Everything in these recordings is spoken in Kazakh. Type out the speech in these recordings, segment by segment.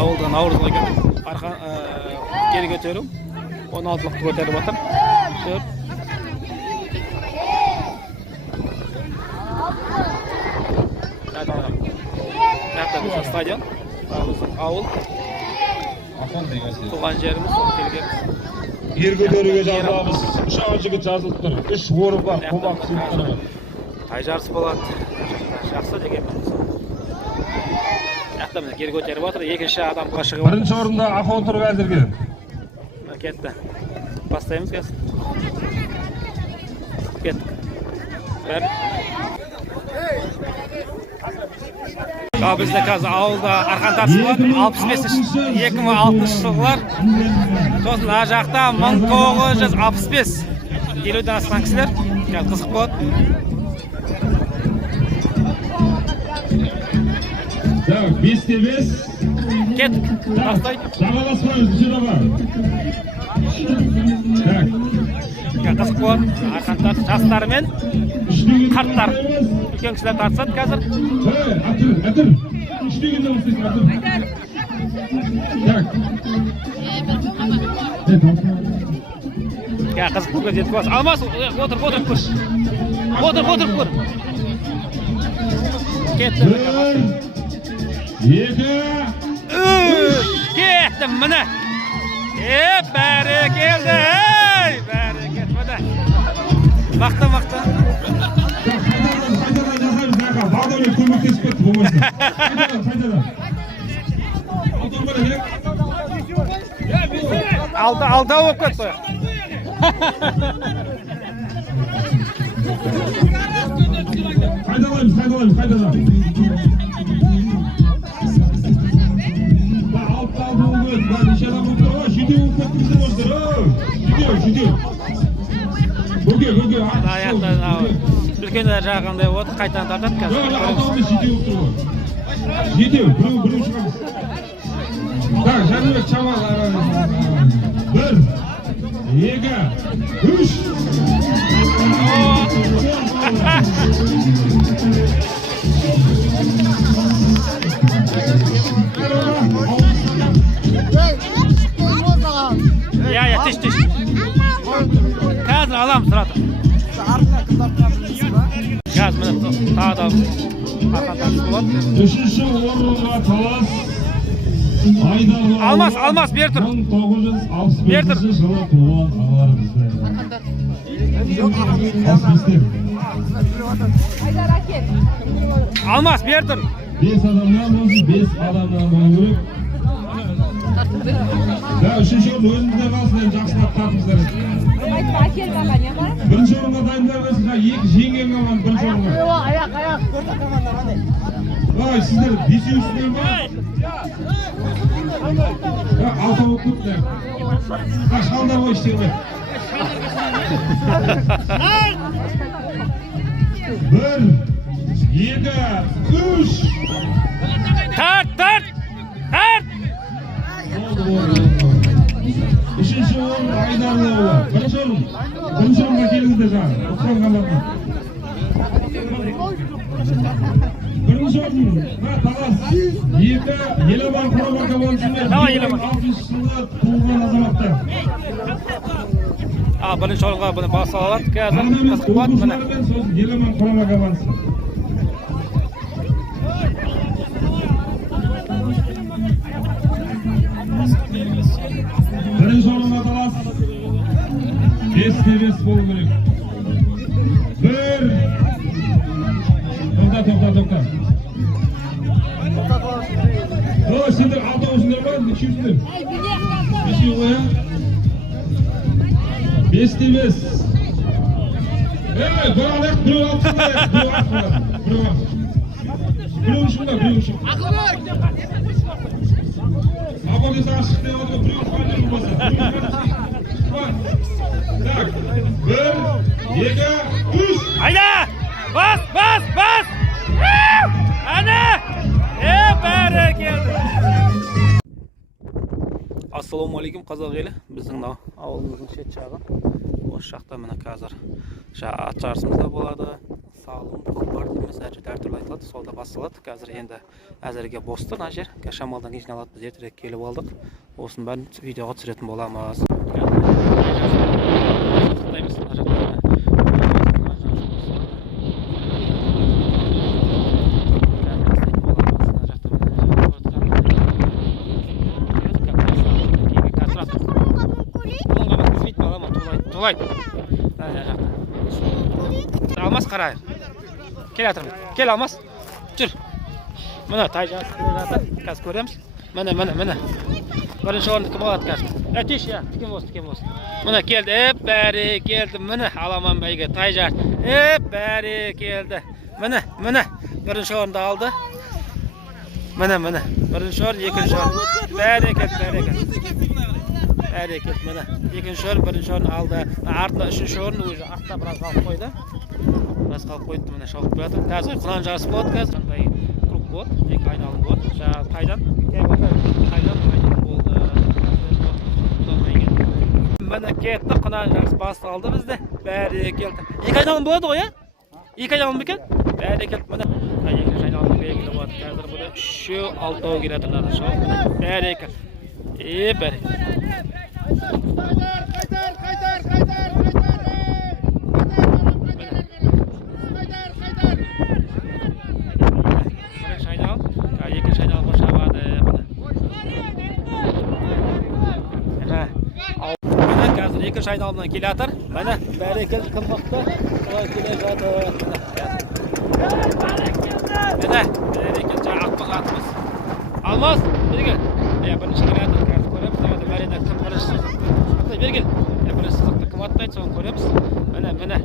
ауылдан наурызға келіп кері көтеру 16-лықты көтеріп отыр. Стадион, ауыл, туған жеріміз, келген. Ер көтеруге жазыламыз. 3 жігіт жазылып тұр. 3 орын бар, қомақ сүйіптері бар. Тай жарыс болады. Жақсы деген. Яқта міне кері көтеріп отыр. Екінші адамға шығып отыр. Бірінші орында Афон тұрып әзірге. Кетті. Бастаймыз қазір. Кеттік. Бәрі. Бізде қазір ауылда арқан тартысы болады. 2006 жылғылар. Сосын ар жақта 1965. 50-ден асқан кісілер. Қазір қызық болады. Так, 5-5. Кеттік. Бастайды. Жағаласпаймыз, жүрі бар. Так. Қызық болады. Арқан тартысы жастары мен қарттар. Үлкен кісілер тартысады қазір. Атыр. 3-дегенде ұстайсың, атыр. Так. Қызық болып жетіп қаласың. Алмас, отырып көр. Отырып көр. Кетті. 1, 2, 3. Кетті, міне. Бәрі келді. Бәрі кетті. Мақта. Бағдаумен көмектесіп кетті болмайды. Қайдада. Алда болып кетті. Қайдалаймыз. Алды өңгет. Неше адам болып тұр. Жүдеу болып кеттіңіздер болсыздар. Жүдеу. Бөге. Үлкендер жағандай отыр, қайтадан тартады қазір. Алтауымыз жүдеу болып тұр. Жүдеу, біреу шығамыз. Так, Жәнібек Чамал. 1, 2, 3. Тиш. Қазір аламыз, тұрады. Қазір міне тағы да арқан тартысы болады. 3-ші орынға талас. Алмас, бер тұр. 1965 жылы туған ағаларымызды. Алмас, бер тұр. 5 адамнан болсын, 5 адамнан болу керек. Да, 3-ші орын өзімізде қалсын, жақсылап тартыңыздар. Бірінші орынға дайындар берсін, жеңген қалған бірінші орынға. Аяқ. Сіздер бесеусіздер ма? Алты болып көптер. Қашқалдар ғой іштерде. 1, 2, 3. Тарт! Үшінші орын Айдарлы. Бірінші орынға келіңіздер жаңа. Ұқсан қалатын. Бірінші орын Талас. 2 Еламан құрама командасымен 60 жылы туылған азаматтар. Бірінші орынға бұны бас алады. Қазір қызық болады. Еламан құрама командасы. Бірінші орынға Талас. 5-5 болу керек. 1. Тоқта. Сендер алтауысыңдар ма? Нешеусіңдер? Нешеу ғой, 5-5. Бір алайық, біреу алыпсыңдар. Біреу ұшыңдар. Апа десе ашық деп отыр, біреу ұшқандар болмаса. Так, 1, 2, 3. Айда! Бас! Әне! Бәрі келді! Ассалаумалейкум, қазақ елі. Біздің ауылымыздың шет жағы. Осы жақта міне қазір ат жарысымыз да болады. салым бар дейміз, әртүрлі айтылады, солда басталады. Қазір енді әзірге босты мына жер. Шамалдан кейін алады, біз ертерек келіп алдық. Осының бәрін видеоға түсіретін боламыз. Алмас қарай. Кел атырмын. Кел Алмас. Жүр. Мына тай жасы келе жатыр. Қазір көреміз. Міне. Бірінші орынды кім алады қазір? Тиш, кім болсын. Мына келді. Бәрі келді. Міне аламан бәйге тай жасы. Бәрі келді. Міне. Бірінші орынды алды. Міне. Бірінші орын, екінші орын. Бәрі келді. Міне. Екінші орын, бірінші орын алды. Артында үшінші орын уже артта біраз қалып қойды. Міне шауып келеді. Қазір құнан жарысы болады қазір. Қандай круг болады, екі айналым болады. Жаңағы тайдан болды. Міне кетті, құнан жарысы басталды бізде. Бәрі келді. Екі айналым болады ғой, Екі айналым бекен? Бәрі келді, міне. Екінші айналым белгілі болады. Қазір бұда үшеу, алтау келеді. Бәрі келді. Бәрі. Екінші айналымнан келе жатыр. Міне, бәрі келді, кім бақты? Солай келе жатыр. Міне, бәрі келді, жаңа атымыз. Алмас, бергел. Бірінші келе жатыр, қазір көреміз. Бәріне кім бірінші сызықты. Бергел. Бірінші сызықты кім аттайды, соны көреміз. Міне.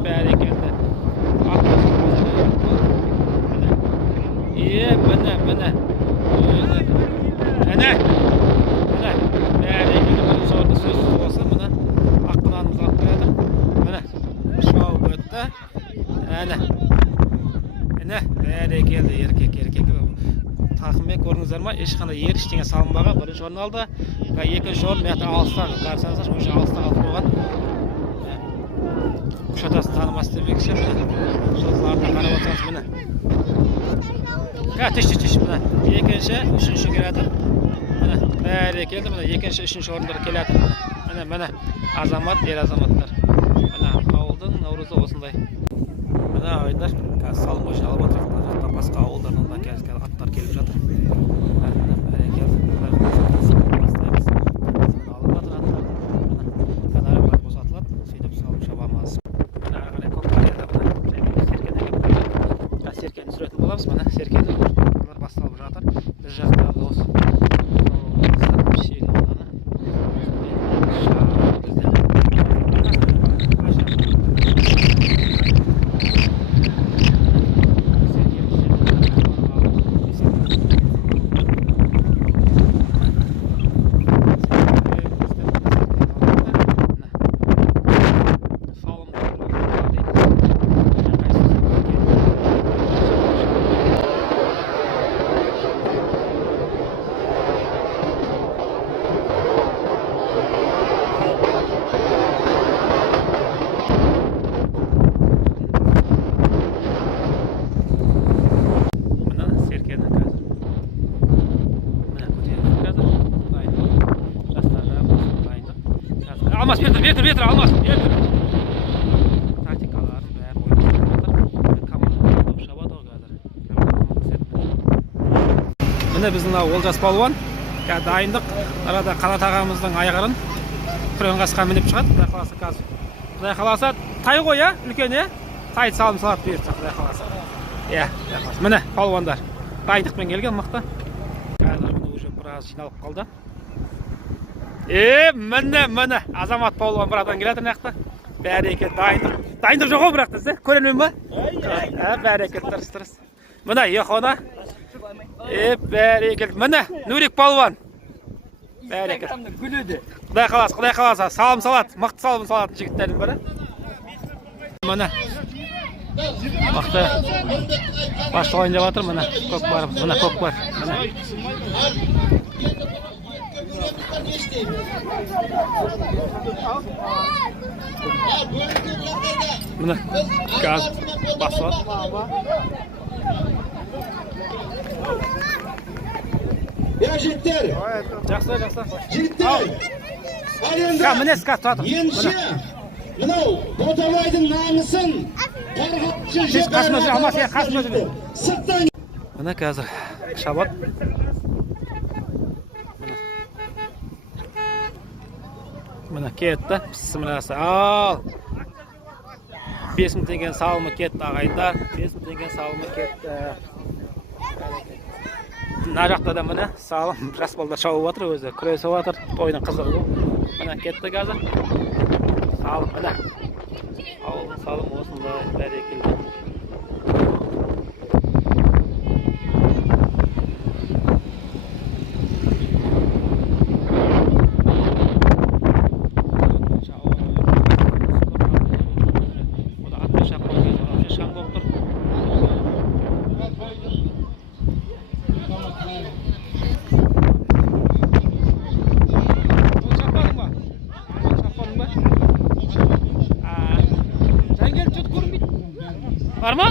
Бәрі келді. Атымыз. Міне. Бәрі келді, бірінші орында сөзсіз болса, міне. Аққұнанымыз атып келеді. Міне. Шауып өтті. Міне. Бәрі келді, еркек. Тақыммен көріңіздер ма? Ешқандай ештеңе салынбаған. Бірінші орын алды. Екінші орын мені алыстан. Қарсаңыздар, уже алыстан алып қойған. Шотасын танымас демекші. Шоталарына қарап отырсаңыз, міне. Тиш. Міне. Екінші, үшінші келе жатыр. Міне. Бәрі келді. Міне. Екінші, үшінші орындар келе жатыр. Міне. Азамат, азаматтар. Міне. Ауылдың наурызы осындай. Міне ойындар. Қазір салым қойшы алып отыр. Басқа ауылдарынан да қазір аттар келіп жатыр. Бәрі келді. Бастаймыз. Алып жатыр аттар. Канаралар босатылады. Сөйтіп салып шабамыз. Міне қарай көк келді. Серкені түсіретін боламыз. Міне серкені. Олар басталып жатыр. Бір жақта осы. Алмас, бертір, Алмас, бертір. Тактикаларын бәрі ойнап жатыр. Команда шабады ғой қазір. Міне біздің Олжас палуан. Дайындық. Арада Қанат ағамыздың айғырын күрең қасқа мініп шығады. Құдай қаласа қазір. Құдай қаласа тай ғой, үлкен, тайды салым салады бұйыртса, Құдай қаласа. Міне палуандар. Дайындықпен келген мықты. Қазір міне уже біраз жиналып қалды. Міне, азамат палуан бір адам келеді мына жақта. Бәрекет, дайындық жоқ ғой бірақ бізде, көрермен ба? Бәрекет, дұрыс. Міне, Ехона. Бәрекет, міне, Нурик палуан. Бәрекет. Құдай қаласа, салым салады, мықты салым салатын жігіттердің бірі. Міне, мықты башты ойын деп жатыр, міне, көк бар, міне көк бар. Mana gaz basıyor. Ya jigitlar. Жақсы. Jigitlar. Al endi. Ka, mine ska tatib. Endi mana Botaboyning nomisin qo'rg'otchi Siz qasma o'zi olmasa, qasma o'zi. Sirtdan Mana hozir Shabot. Mana ketdi. Bismillah. Al. 5000 tenge salımı ketdi ağaylar. 5000 tenge salımı ketdi. Mына жақта да міне салым жас балдар шауып жатыр өзі, күресіп жатыр, тойдың қызығы. Міне кетті қазір. Салым міне. Ауылдың салым осындай бәрекелді. Var mı?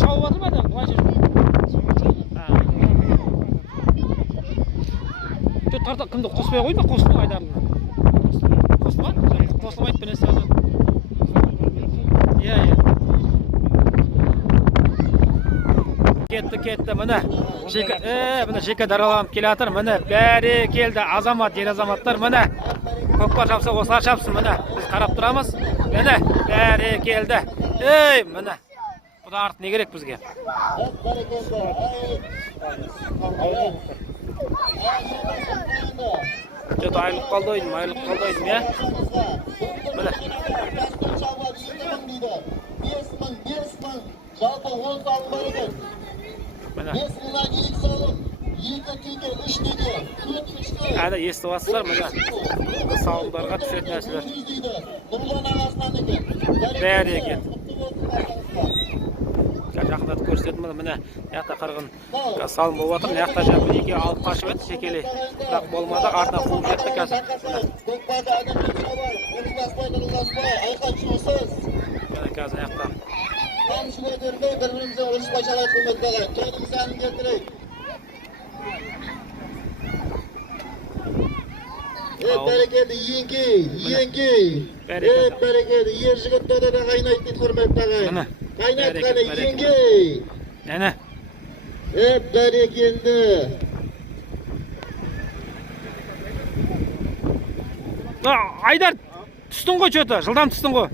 Şov var mı da? Tarta kimdi qosmay qo'yma, qosmay aydarlar. Qosma? Qosmaydi bilasiz hozir. Ya. Ketdi mana. Mana Jeka daralanib kelatir. Mana bari keldi. Azamat, yer azamatlar mana. Ko'kbar chapsa, o'slar chapsin mana. Biz qarab turamiz. Mana bari keldi. Ey, mana. Xudo art ne kerak bizga? Çok aylık kaldıydım ya. Mana. Mana. Hadi естіватсыздар mana. Salımlarga düşet narsalar. Bari ekan. Жақындатып көрсетдім міне яқта қырғын салым болып жатыр. Яқта жаңағы екеуі алып қашып еді шекелі. Бірақ болмады, артына қуып жетті қазір. Міне қазір яқта. Bir-birimizden uğraşmaya çalışmaya kendimizi getireyim. Bereketi yenge. Bereketi yer jigitlarda da qaynaydi hurmatli og'ay. Qaynatqani yenge. Mana. Bereketi. Aydar tusding qo'y cho'ta, жылдам tusding qo'y.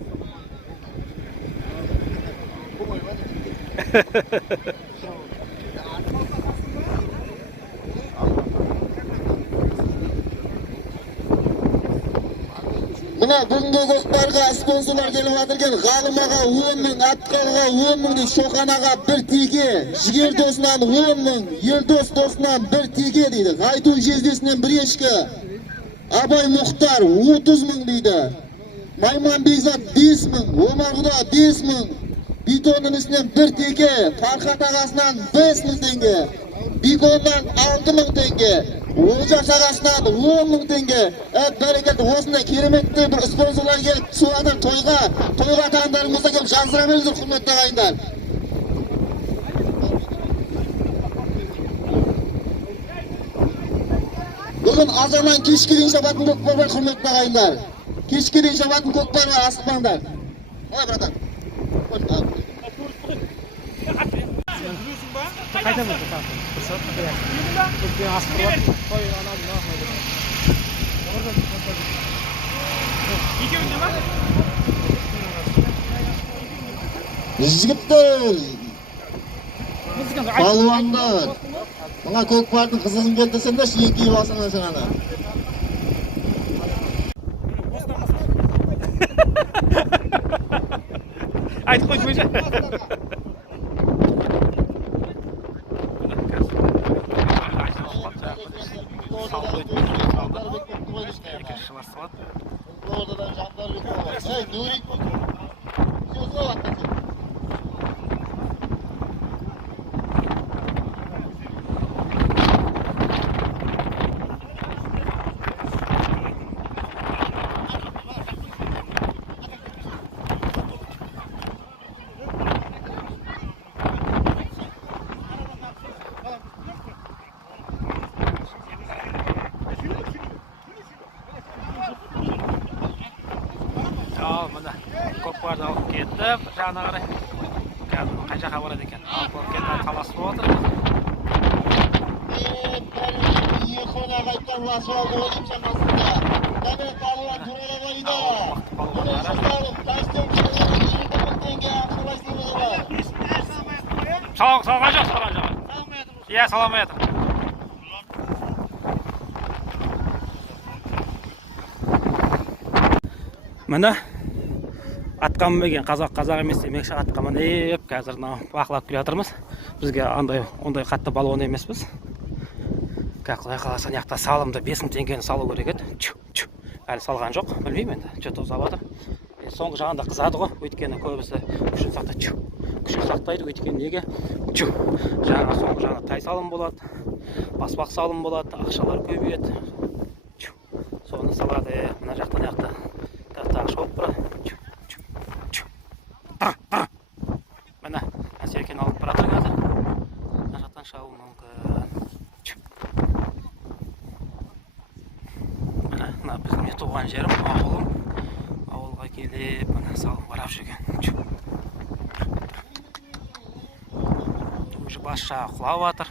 Buna bugungi ko'kbarga sponsorlar kelib o'tirgan G'alimaga 10 ming, Abqalga 10 ming, Sho'xonaga 1 tigi, Jigar do'stidan 10 ming, Yerdo'st do'stidan 1 tigi deydi. G'aytun jezdesidan 1 eshki. Abay Muxtar 30 ming deydi. Mayman Bekzod 5 ming, Omar Xudo 5 ming. Bitonning isidan 1 tigi, Farxat ag'asidan 5 ming tenge. Bikondan 6 ming tenge. O'ja sag'asidan 10 ming tenge. Bereketi o'sinda keremetli bir sponsorlar kelib, suadan to'yga taqdirlarimizga kelib jaziramaymiz, hurmatli og'aylar. Bugun azaman kechkirin shabatni ko'kbar hurmatli og'aylar. Kechkirin shabatni ko'kbar va asqandar. Voy bratan. Qayda bo'ldi ta? Fursat beradi. Ko'pga asqir bor. Qo'y anam Jigitlar. Palvonlar. Bana ko'kbarning qizig'ini keltirsinlar, yengib olsinlar sanani. Aytib qo'ymaycha. Oradan jantlar bitdi. Hey, Nurik. So'zga vaqt. кетіп жағына қарай қазір қай жаққа барады екен алып кетіп таласып отыр Yıkona kayıttan vasıfaldı olayım şamasında. Tabii kalıvan Turalabay'da. Bunu çıkarıp kaçtım şöyle 20 tenge akşamaştığımız var. салған жоқ иә саламай жатыр міне атқа мінбеген қазақ емес демекші атқа мініп қазір бақылап келе жатырмыз бізге ондай қатты балуан емеспіз құдай қаласа мына жақта салымды 5000 теңгені салу керек еді әлі салған жоқ білмеймін енді что-то ұзап жатыр соңғы жағында қызады ғой өйткені көбісі күшін сақтайды өйткені неге жаңа соңғы жағында тай салым болады баспақ салым болады ақшалар көбейеді соны салады мына жақта тағы шауып барады міне серкен алып барады қазір мына жақтан шауы мүмкін мына біздің туған жерім ауылға келіп мына салым қарап жүрген уже бас жағы құлап жатыр